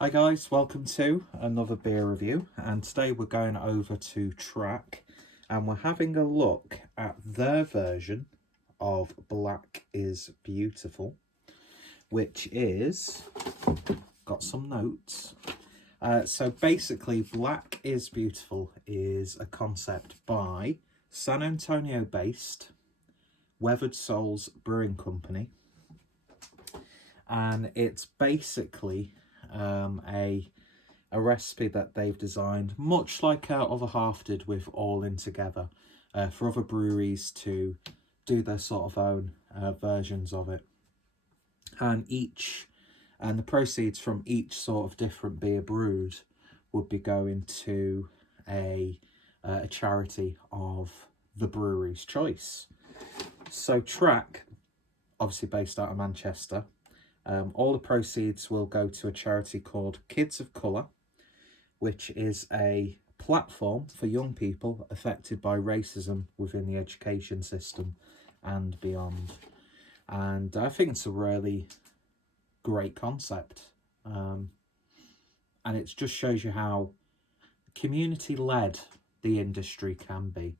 Hi guys, welcome to another beer review, and today we're going over to Track and we're having a look at their version of Black is Beautiful, which is, got some notes. So basically Black is Beautiful is a concept by San Antonio based Weathered Souls Brewing Company, and it's basically a recipe that they've designed, much like our other half did with All In Together, for other breweries to do their sort of own versions of it. And the proceeds from each sort of different beer brewed would be going to a charity of the brewery's choice. So Track, obviously based out of Manchester, all the proceeds will go to a charity called Kids of Colour, which is a platform for young people affected by racism within the education system and beyond. And I think it's a really great concept. And it just shows you how community-led the industry can be.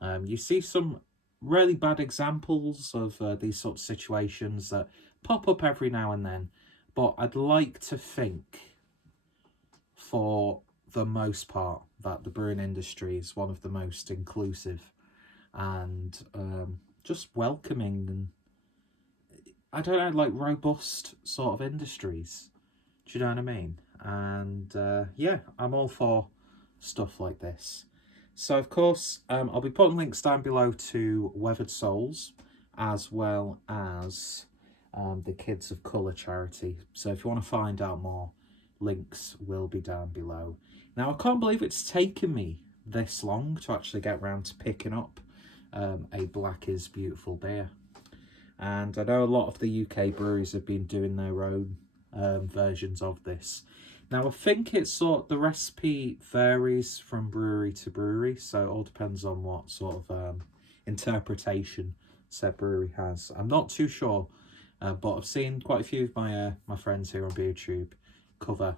You see some really bad examples of these sort of situations that pop up every now and then, but I'd like to think, for the most part, that the brewing industry is one of the most inclusive and just welcoming and, I don't know, like robust sort of industries. Do you know what I mean? And yeah, I'm all for stuff like this. So of course, I'll be putting links down below to Weathered Souls as well as the Kids of Colour charity. So if you want to find out more, links will be down below. Now, I can't believe it's taken me this long to actually get around to picking up a Black is Beautiful beer. And I know a lot of the UK breweries have been doing their own versions of this. Now, I think it's the recipe varies from brewery to brewery, so it all depends on what sort of interpretation said brewery has. I'm not too sure, but I've seen quite a few of my friends here on BeerTube cover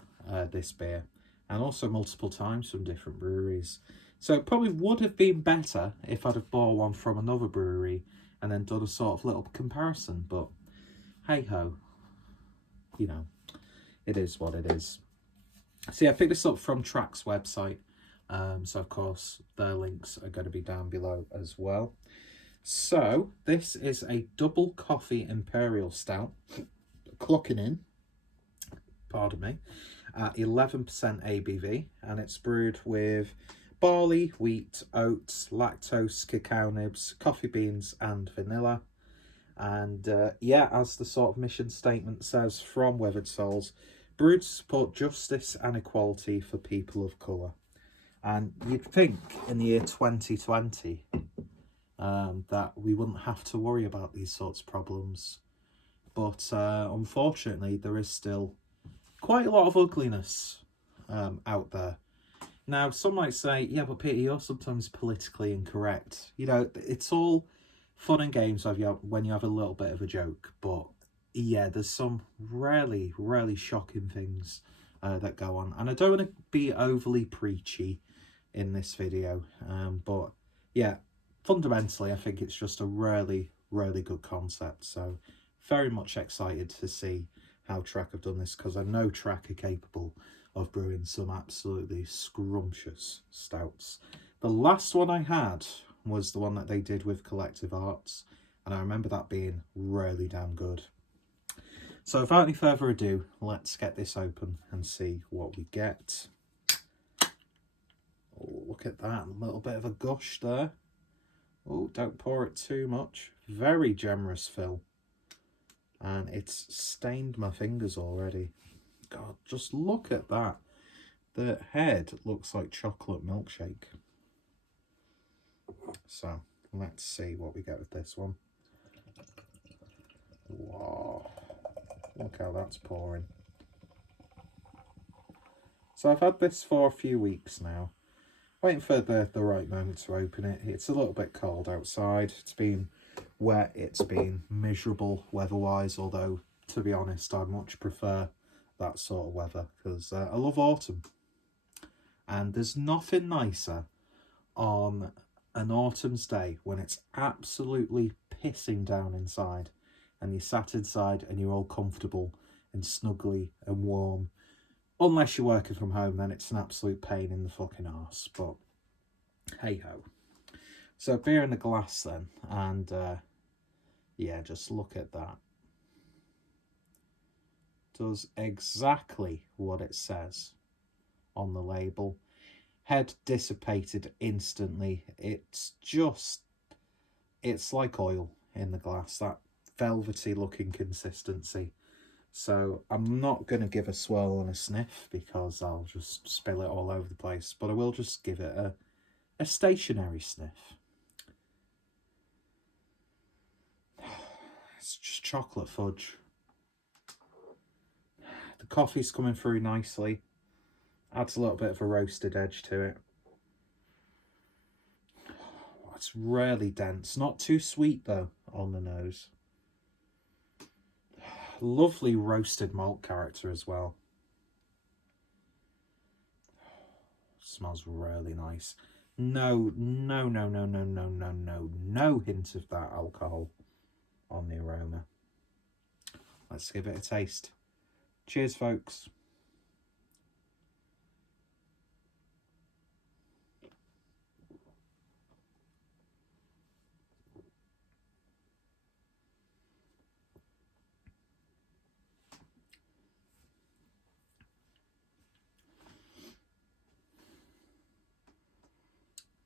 this beer, and also multiple times from different breweries. So it probably would have been better if I'd have bought one from another brewery and then done a sort of little comparison, but hey ho, you know, it is what it is. So yeah, I picked this up from Track's website, so of course their links are going to be down below as well. So this is a double coffee imperial stout, clocking in, pardon me, at 11% ABV, and it's brewed with barley, wheat, oats, lactose, cacao nibs, coffee beans and vanilla. And yeah, as the sort of mission statement says from Weathered Souls, brewed to support justice and equality for people of colour. And you'd think in the year 2020 that we wouldn't have to worry about these sorts of problems. But unfortunately, there is still quite a lot of ugliness out there. Now, some might say, yeah, but Peter, you're sometimes politically incorrect. You know, it's all fun and games when you have a little bit of a joke. But yeah, there's some really, really shocking things that go on. And I don't want to be overly preachy in this video. But yeah, fundamentally, I think it's just a really, really good concept. So very much excited to see how Track have done this, because I know Track are capable of brewing some absolutely scrumptious stouts. The last one I had was the one that they did with Collective Arts, and I remember that being really damn good. So without any further ado, let's get this open and see what we get. Oh, look at that, a little bit of a gush there. Oh, don't pour it too much. Very generous fill. And it's stained my fingers already. God, just look at that. The head looks like chocolate milkshake. So, let's see what we get with this one. Wow. Look how that's pouring. So I've had this for a few weeks now. Waiting for the right moment to open it. It's a little bit cold outside. It's been wet. It's been miserable weather-wise, although, to be honest, I much prefer that sort of weather, because I love autumn. And there's nothing nicer on an autumn's day when it's absolutely pissing down inside and you're sat inside and you're all comfortable and snuggly and warm. Unless you're working from home, then it's an absolute pain in the fucking arse. But hey ho. So beer in the glass then, and yeah, just look at that. Does exactly what it says on the label. Head dissipated instantly. It's like oil in the glass, that velvety looking consistency. So I'm not going to give a swirl and a sniff because I'll just spill it all over the place, but I will just give it a stationary sniff. It's just chocolate fudge. The coffee's coming through nicely. Adds a little bit of a roasted edge to it. It's really dense. Not too sweet though on the nose. Lovely roasted malt character as well. Smells really nice. No hint of that alcohol on the aroma. Let's give it a taste. Cheers, folks.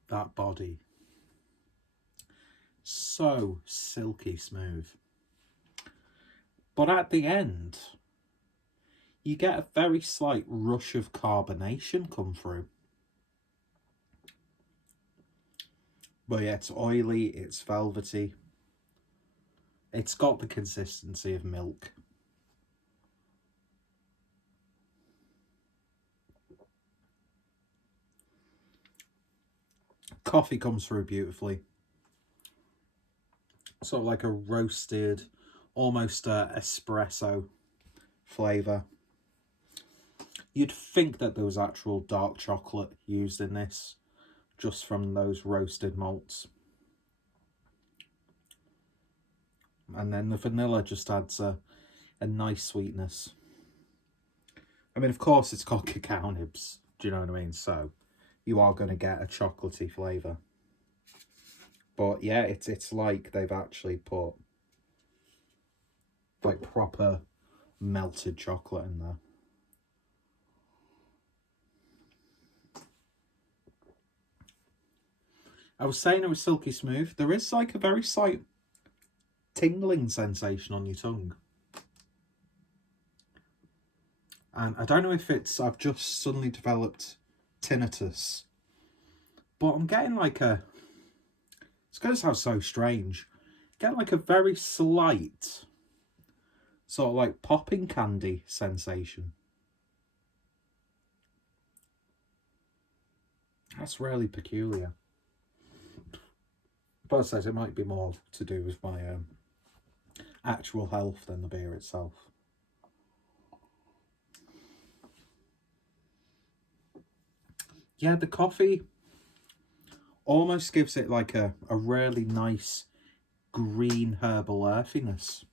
That body, so silky smooth, but at the end you get a very slight rush of carbonation come through. But yeah, it's oily, it's velvety, it's got the consistency of milk. Coffee comes through beautifully. Sort of like a roasted, almost espresso flavour. You'd think that there was actual dark chocolate used in this, just from those roasted malts. And then the vanilla just adds a nice sweetness. I mean, of course, it's called cacao nibs. Do you know what I mean? So you are going to get a chocolatey flavour. But yeah, it's like they've actually put like proper melted chocolate in there. I was saying it was silky smooth. There is like a very slight tingling sensation on your tongue. And I don't know if I've just suddenly developed tinnitus, but I'm getting like it's going to sound so strange, get like a very slight sort of like popping candy sensation. That's really peculiar. But I says it might be more to do with my actual health than the beer itself. Yeah, the coffee almost gives it like a really nice green herbal earthiness.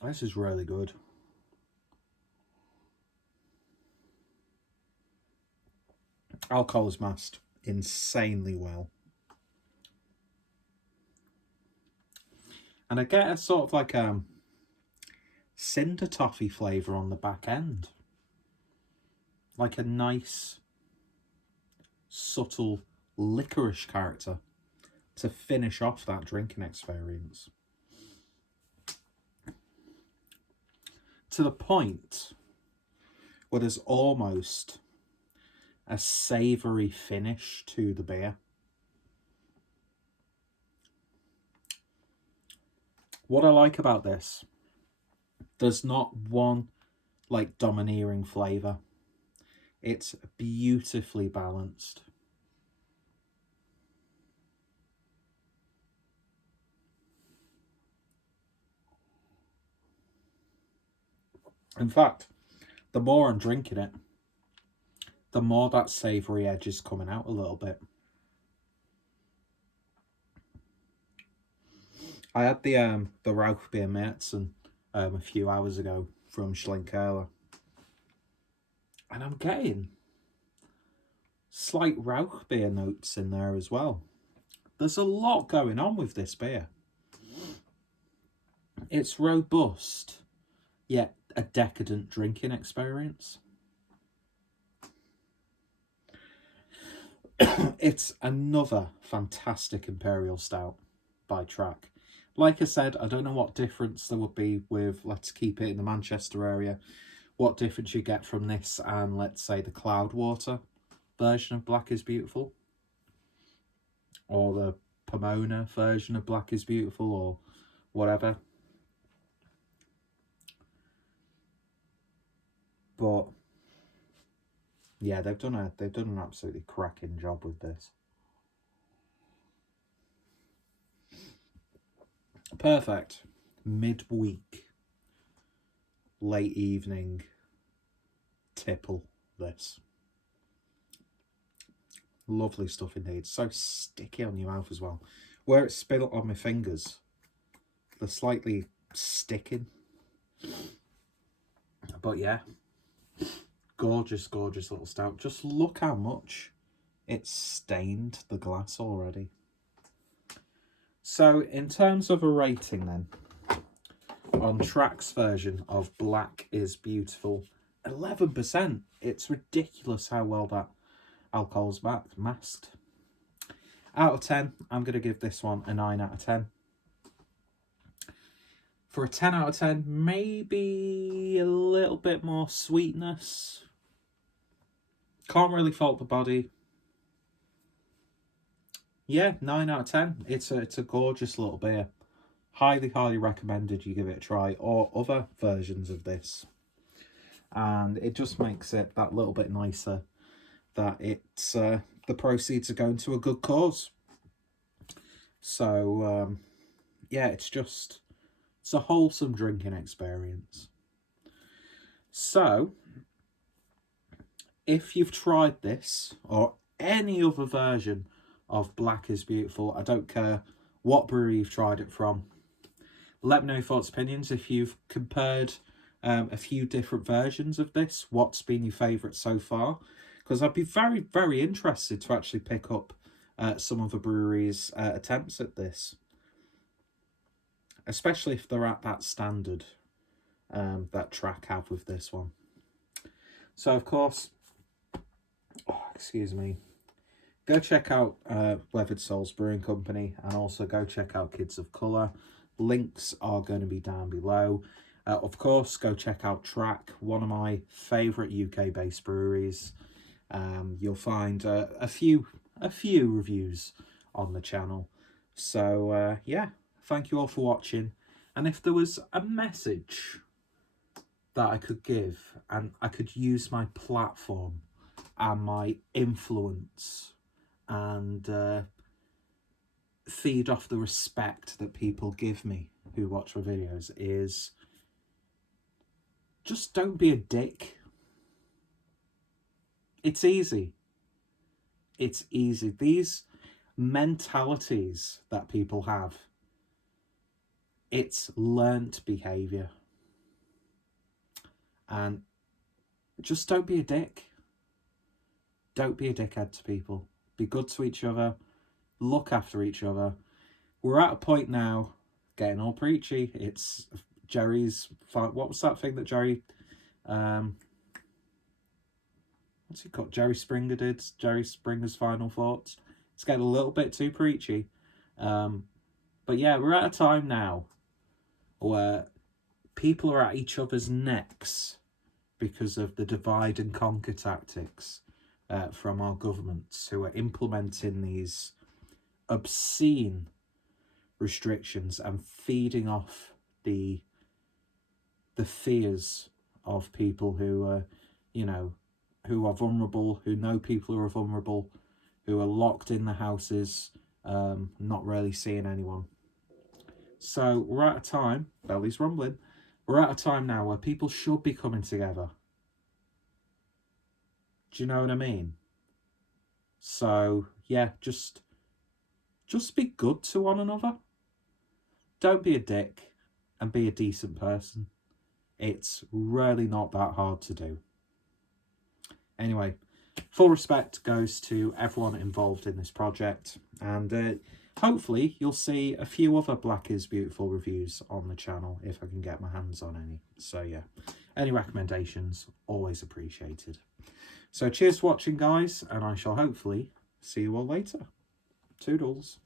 This is really good. Alcohol is masked insanely well. And I get a sort of like cinder toffee flavour on the back end. Like a nice, subtle licorice character to finish off that drinking experience. To the point where there's almost a savoury finish to the beer. What I like about this, there's not one like domineering flavour. It's beautifully balanced. In fact, the more I'm drinking it, the more that savoury edge is coming out a little bit. I had the Rauch beer Märzen a few hours ago from Schlenkerla, and I'm getting slight Rauch beer notes in there as well. There's a lot going on with this beer. It's robust, yet a decadent drinking experience. It's another fantastic Imperial Stout by Track. Like I said, I don't know what difference there would be with, let's keep it in the Manchester area, what difference you get from this and, let's say, the Cloudwater version of Black is Beautiful, or the Pomona version of Black is Beautiful, or whatever. But yeah, they've done an absolutely cracking job with this. Perfect midweek, late evening tipple. This lovely stuff indeed. So sticky on your mouth as well. Where it's spilled on my fingers, they're slightly sticking. But yeah, gorgeous, gorgeous little stout. Just look how much it's stained the glass already. So in terms of a rating then, on Track's version of Black is Beautiful, 11%. It's ridiculous how well that alcohol's masked. Out of 10, I'm going to give this one a 9 out of 10. For a 10 out of 10, maybe a little bit more sweetness. Can't really fault the body. Yeah, 9 out of 10. It's a gorgeous little beer. Highly, highly recommended you give it a try, or other versions of this. And it just makes it that little bit nicer that it's the proceeds are going to a good cause. So yeah, it's a wholesome drinking experience. So if you've tried this or any other version of Black is Beautiful, I don't care what brewery you've tried it from, let me know your thoughts, opinions. If you've compared a few different versions of this, what's been your favourite so far? Because I'd be very, very interested to actually pick up some of the breweries' attempts at this, especially if they're at that standard that Track have with this one. So, of course, excuse me, go check out Weathered Souls Brewing Company, and also go check out Kids of Colour. Links are going to be down below. Of course, go check out Track, one of my favourite UK-based breweries. You'll find a few reviews on the channel. So yeah, thank you all for watching. And if there was a message that I could give, and I could use my platform and my influence and feed off the respect that people give me who watch my videos, is just don't be a dick. It's easy. It's easy. These mentalities that people have, it's learnt behaviour. And just don't be a dick. Don't be a dickhead to people. Be good to each other. Look after each other. We're at a point now, getting all preachy. It's Jerry's... What was that thing that Jerry... what's he called? Jerry Springer did. Jerry Springer's final thoughts. It's getting a little bit too preachy. But yeah, we're at a time now where people are at each other's necks because of the divide and conquer tactics from our governments, who are implementing these obscene restrictions and feeding off the fears of people who who are vulnerable, who know people who are vulnerable, who are locked in the houses, not really seeing anyone. So we're at a time, belly's rumbling, We're at a time now where people should be coming together. Do you know what I mean? So, yeah, just be good to one another. Don't be a dick and be a decent person. It's really not that hard to do. Anyway, full respect goes to everyone involved in this project, and hopefully you'll see a few other Black is Beautiful reviews on the channel if I can get my hands on any. So yeah, any recommendations, always appreciated. So cheers for watching, guys, and I shall hopefully see you all later. Toodles.